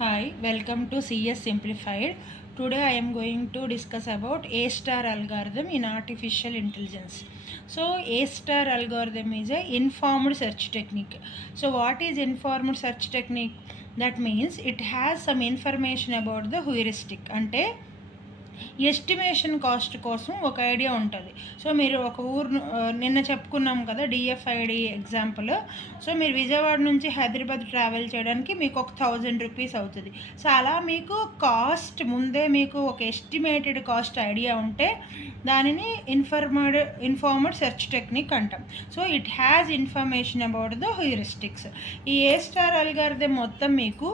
Hi, welcome to CS Simplified. Today I am going to discuss about A-star algorithm in artificial intelligence. So A-star algorithm is a informed search technique. So what is informed search technique? That means it has some information about the heuristic. Ante estimation cost కోసం ఒక idea ఉంటుంది. So మీరు ఒక ఊరు నిన్న చెప్పుకున్నాం కదా DFID example. So మీరు విజయవాడ నుంచి హైదరాబాద్ ట్రావెల్ చేయడానికి మీకు ఒక 1000 రూపీస్ అవుతుంది. సో అలా మీకు కాస్ట్ ముందే మీకు ఒక ఎస్టిమేటెడ్ కాస్ట్ ఐడియా ఉంటే దానిని ఇన్ఫార్మడ్ సెర్చ్ టెక్నిక్ అంటాం. So it has information about the heuristics. ఈ ఏ స్టార్ అల్గారిథం మొత్తం మీకు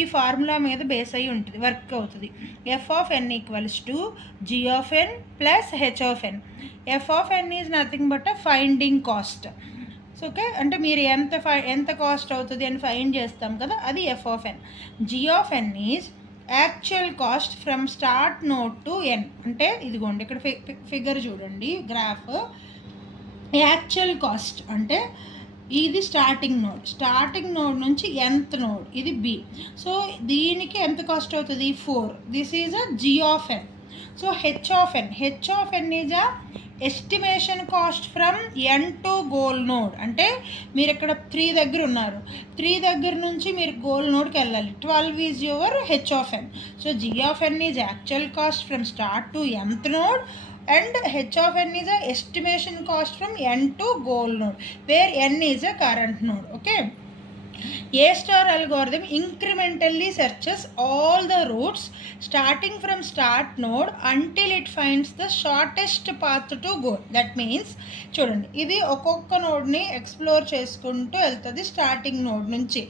ఈ ఫార్ములా మీద బేస్ అయ్యి ఉంటుంది, వర్క్ అవుతుంది. F of N equals to g of n plus h of n. f of n is nothing but a finding cost. So okay, అంటే మీరు ఎంత కాస్ట్ అవుతుంది అని ఫైండ్ చేస్తాం కదా, అది F of N. g of n is actual cost from start node to N. అంటే ఇదిగోండి ఇక్కడ ఫిగర్ చూడండి, గ్రాఫ్. యాక్చువల్ కాస్ట్ అంటే ఇది స్టార్టింగ్ నోడ్ నుంచి nth నోడ్, ఇది బి. సో దీనికి ఎంత కాస్ట్ అవుతుంది? 4. This is a g of n. So h of n is a estimation cost from N to goal node. అంటే మీరు ఇక్కడ 3 దగ్గర ఉన్నారు, 3 దగ్గర నుంచి మీరు గోల్ నోడ్కి వెళ్ళాలి. 12 is your h of n. So g of n is actual cost from start to nth node and h of n is a estimation cost from n to goal node, where n is a current node. Okay, A-star algorithm incrementally searches all the routes starting from start node until it finds the shortest path to goal. That means చూడండి, ఇది ఒక్కొక్క నోడ్ని explore చేసుకుంటూ వెళ్తుంది. Starting node నుంచి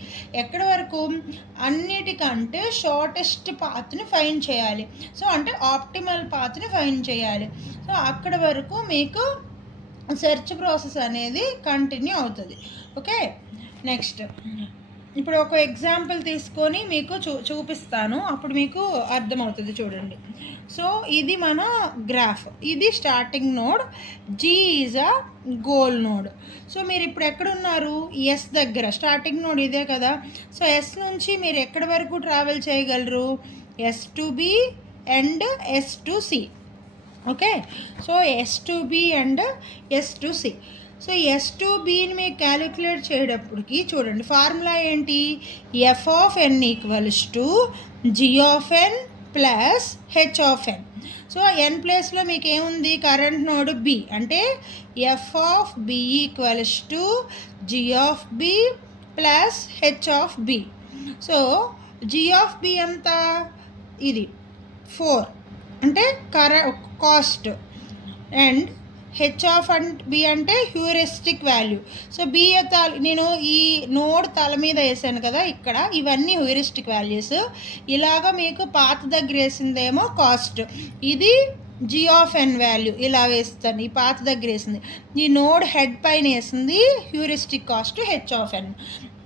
ఎక్కడి వరకు? అన్నిటికంటే షార్టెస్ట్ పాత్ని ఫైండ్ చేయాలి. సో అంటే ఆప్టిమల్ పాత్ని ఫైండ్ చేయాలి. సో అక్కడ వరకు మీకు సెర్చ్ ప్రాసెస్ అనేది కంటిన్యూ అవుతుంది. ఓకే, నెక్స్ట్ ఇప్పుడు ఒక ఎగ్జాంపుల్ తీసుకొని మీకు చూపిస్తాను, అప్పుడు మీకు అర్థమవుతుంది. చూడండి, సో ఇది మన గ్రాఫ్, ఇది starting node, G is a goal node. So మీరు ఇప్పుడు ఎక్కడున్నారు? ఎస్ దగ్గర. స్టార్టింగ్ నోడ్ ఇదే కదా. సో ఎస్ నుంచి మీరు ఎక్కడి వరకు ట్రావెల్ చేయగలరు? S to B and S to C. Okay, so S to B and S to C. So S to బీని మీకు క్యాలిక్యులేట్ చేయటప్పటికి చూడండి, ఫార్ములా ఏంటి? F of N equals to G of N plus H of N. So N ప్లేస్లో మీకు ఏముంది? Current node B. అంటే F of B equals to G of B plus H of B. So G of B ఎంత? ఇది 4 అంటే cost, and H of B అంటే heuristic value. So B నేను ఈ నోడ్ తల మీద వేసాను కదా ఇక్కడ, ఇవన్నీ హ్యూరిస్టిక్ వాల్యూస్. ఇలాగా మీకు పాత దగ్గర వేసిందేమో కాస్ట్, ఇది జీ ఆఫ్ ఎన్ వాల్యూ ఇలా వేస్తాను. ఈ పాత దగ్గర వేసింది, ఈ నోడ్ హెడ్ పైన వేసింది heuristic cost H of N.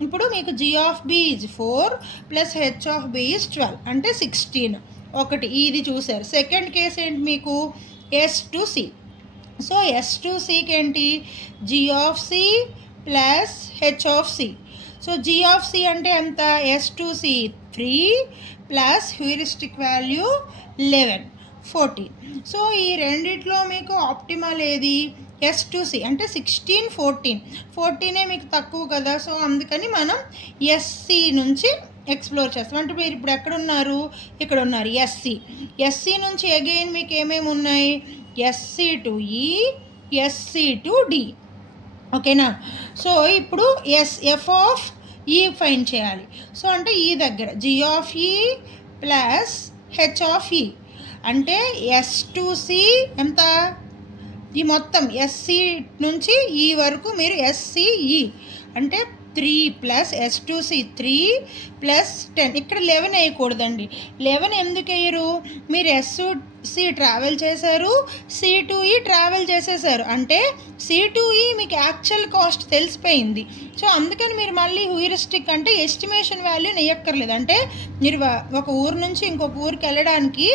ఇప్పుడు మీకు G of B is 4 plus H of B is 12 అంటే 16. ఒకటి ఇది చూసారు. సెకండ్ కేస్ ఏంటి మీకు? S to C. So S to సికి ఏంటి? G of C plus H of C. So G of C అంటే ఎంత? S to C 3 plus heuristic value 11, 14. సో ఈ రెండిట్లో మీకు ఆప్టిమల్ ఏది? S to C. అంటే 16, 14 మీకు తక్కువ కదా. సో అందుకని మనం ఎస్సి నుంచి ఎక్స్ప్లోర్ చేస్తాం. అంటే మీరు ఇప్పుడు ఎక్కడున్నారు? ఇక్కడ ఉన్నారు, ఎస్సి నుంచి అగైన్ మీకు ఏమేమి ఉన్నాయి? ఎస్సి టు ఈ, ఎస్సి టు డి. ఓకేనా? సో ఇప్పుడు ఎఫ్ ఆఫ్ ఈ ఫైండ్ చేయాలి. సో అంటే ఈ దగ్గర జీ ఆఫ్ ఈ ప్లస్ హెచ్ ఆఫ్ ఈ అంటే ఎస్ టు సి ఎంత? ఈ మొత్తం ఎస్సి నుంచి ఈ వరకు మీరు ఎస్సిఈ అంటే 3 plus S to C 3 plus 10. ఇక్కడ 11 వేయకూడదండి. 11 ఎందుకు వేయరు? మీరు ఎస్ సి ట్రావెల్ చేశారు, సి టు ఈ ట్రావెల్ చేసేసారు. అంటే సి టు ఈ మీకు యాక్చువల్ కాస్ట్ తెలిసిపోయింది. సో అందుకని మీరు మళ్ళీ హ్యూరిస్టిక్ అంటే ఎస్టిమేషన్ వాల్యూ నెయ్యక్కర్లేదు. అంటే మీరు ఒక ఊరు నుంచి ఇంకొక ఊరికి వెళ్ళడానికి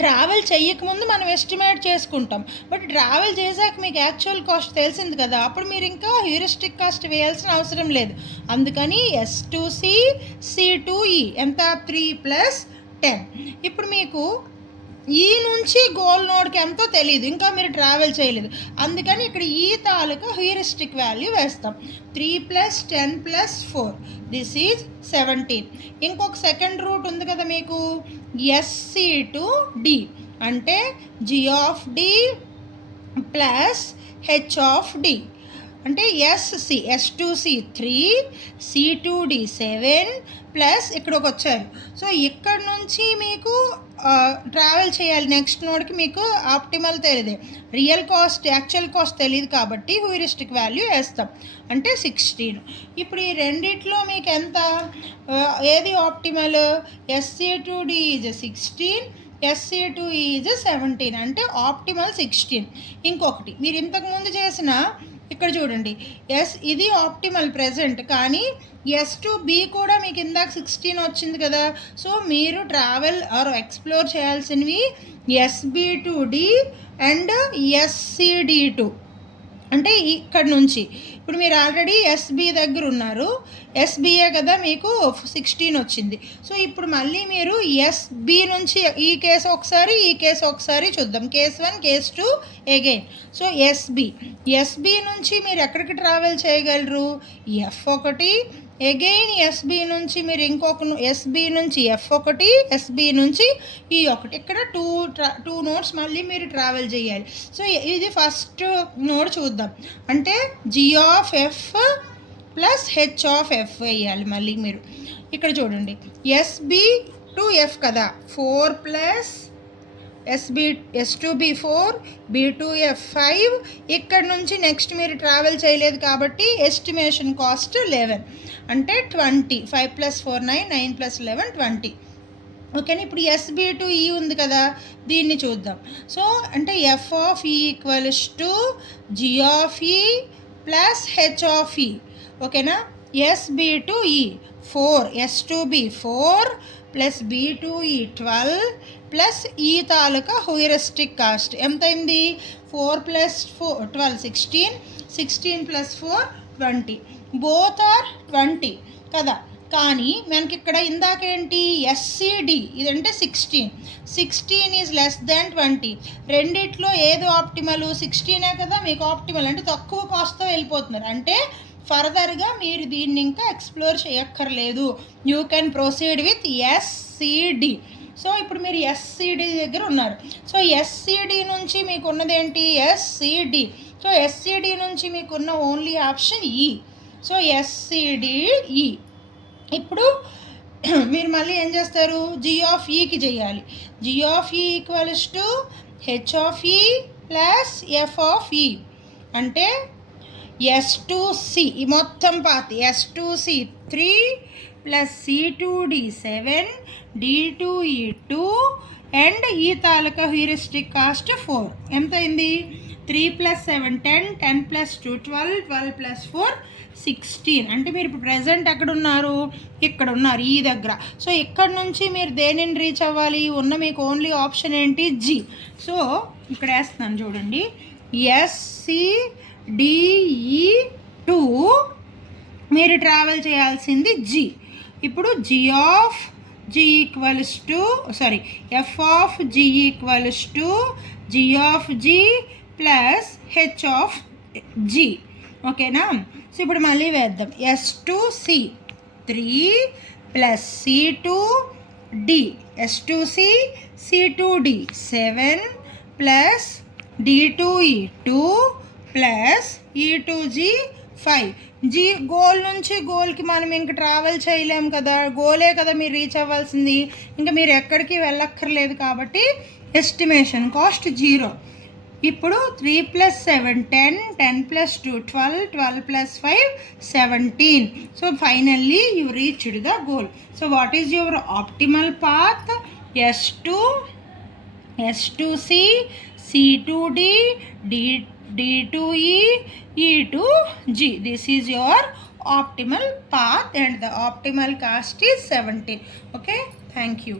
ట్రావెల్ చెయ్యకముందు మనం ఎస్టిమేట్ చేసుకుంటాం, బట్ ట్రావెల్ చేశాక మీకు యాక్చువల్ కాస్ట్ తెలిసింది కదా, అప్పుడు మీరు ఇంకా హ్యూరిస్టిక్ కాస్ట్ వేయాల్సిన అవసరం లేదు. అందుకని S2C C2E ఎంత 3 + 10. ఇప్పుడు మీకు ఈ నుంచి గోల్ నోడ్కి ఎంతో తెలియదు, ఇంకా మీరు ట్రావెల్ చేయలేదు, అందుకని ఇక్కడ ఈ తాలూకా హ్యూరిస్టిక్ వాల్యూ వేస్తాం. 3 + 10 + 4 దిస్ ఈజ్ 17. ఇంకొక సెకండ్ రూట్ ఉంది కదా మీకు, SC to D అంటే G(D) + H(D) అంటే S2C 3 C2D 7 ప్లస్ ఇక్కడికి వచ్చారు. సో ఇక్కడ నుంచి మీకు ట్రావెల్ చేయాలి నెక్స్ట్ నోడ్కి, మీకు ఆప్టిమల్ తెలియదు, రియల్ కాస్ట్ యాక్చువల్ కాస్ట్ తెలియదు కాబట్టి హ్యూరిస్టిక్ వాల్యూ వేస్తాం, అంటే 16. ఇప్పుడు ఈ రెండిట్లో మీకు ఎంత ఏది optimal, SC2D is 16, SC2E is 17, అంటే ఆప్టిమల్ 16. ఇంకొకటి మీరు ఇంతకుముందు చేసిన ఇక్కడ చూడండి, ఇది ఆప్టిమల్ ప్రెజెంట్, కానీ S2B కూడా మీకు ఇందాక 16 వచ్చింది కదా, సో మీరు ట్రావెల్ ఆర్ ఎక్స్ప్లోర్ చేయాల్సినవి SB2D అండ్ SCD2, అంటే ఇక్కడ నుంచి. ఇప్పుడు మీరు ఆల్రెడీ SB దగ్గర ఉన్నారు, SBఏ కదా మీకు 16 వచ్చింది. సో ఇప్పుడు మళ్ళీ మీరు SB నుంచి ఈ కేసు ఒకసారి ఈ కేసు ఒకసారి చూద్దాం, case 1 case 2 again. So SB నుంచి మీరు ఎక్కడికి ట్రావెల్ చేయగలరు, F1, అగైన్ SB నుంచి మీరు ఇంకొక SB నుంచి F1, SB నుంచి E1, ఇక్కడ టూ నోట్స్ మళ్ళీ మీరు ట్రావెల్ చేయాలి. సో ఇది ఫస్ట్ నోడ్ చూద్దాం, అంటే G(F) + H(F) వేయాలి మళ్ళీ మీరు. ఇక్కడ చూడండి, SB to F కదా, 4 ప్లస్ S2B 4 B2F 5. ఇక్కడ నుంచి నెక్స్ట్ మీరు ట్రావెల్ చేయలేదు కాబట్టి ఎస్టిమేషన్ కాస్ట్ 11, అంటే 20. 5 + 4 9, 9 + 11 20. ఓకేనా. ఇప్పుడు SB2E ఉంది కదా, దీన్ని చూద్దాం. సో అంటే F(E) = G(E) + H(E). ఓకేనా. SB2E 4, S2B 4 + B2E 12 ప్లస్ ఈ తాలూకా హ్యూరిస్టిక్ కాస్ట్ ఎంత అయింది, 4 + 4 12 16, 16 + 4 20, బోత్ ఆర్ 20 కదా. కానీ మనకి ఇక్కడ ఇందాకేంటి SCD ఇదంటే 16 ఈజ్ లెస్ దాన్ 20. రెండిట్లో ఏది ఆప్టిమల్, 16 కదా మీకు ఆప్టిమల్, అంటే తక్కువ కాస్ట్తో వెళ్ళిపోతున్నారు, అంటే ఫర్దర్గా మీరు దీన్ని ఇంకా ఎక్స్ప్లోర్ చేయక్కర్లేదు, you can proceed with SCD. So ఇప్పుడు మీరు SCD దగ్గర ఉన్నారు. సో SCD నుంచి మీకు ఉన్నది ఏంటి, SCD. సో SCD నుంచి మీకున్న only option E. So SCDE. ఇప్పుడు మీరు మళ్ళీ ఏం చేస్తారు, G(E)కి చేయాలి. G(E) = H(E) + F(E), అంటే S2C ఈ మొత్తం path S2C 3 + C2D 7 D2E 2 and ఈ తాలూకా హ్యూరిస్టిక్ కాస్ట్ 4 ఎంత అయింది, 3 + 7 10, 10 + 2 12, 12 + 4 16. అంటే మీరు ఇప్పుడు ప్రజెంట్ ఎక్కడ ఉన్నారు, ఇక్కడ ఉన్నారు ఈ దగ్గర. సో ఇక్కడ నుంచి మీరు దేనిని రీచ్ అవ్వాలి, ఉన్న మీకు ఓన్లీ ఆప్షన్ ఏంటి, G. సో ఇక్కడ వేస్తున్నాను చూడండి, SCDE2 మీరు ట్రావెల్ చేయాల్సింది G. ఇప్పుడు F(G) = G(G) + H(G). ఓకేనా. సో ఇప్పుడు మళ్ళీ వేద్దాం, S2C 3 + C2D, S2C C2D 7 + D2E 2 + E2G 5. Goal నుంచి గోల్కి మనం ఇంక ట్రావెల్ చేయలేము కదా, గోలే కదా మీరు రీచ్ అవ్వాల్సింది, ఇంకా మీరు ఎక్కడికి వెళ్ళక్కర్లేదు కాబట్టి ఎస్టిమేషన్ కాస్ట్ 0. ఇప్పుడు 3 + 7 10, 10 + 2 12, 12 + 5 17. So finally you reached the goal. So what is your optimal path, S2C C2D D2E E2G. This is your optimal path and the optimal cost is 17. Okay, thank you.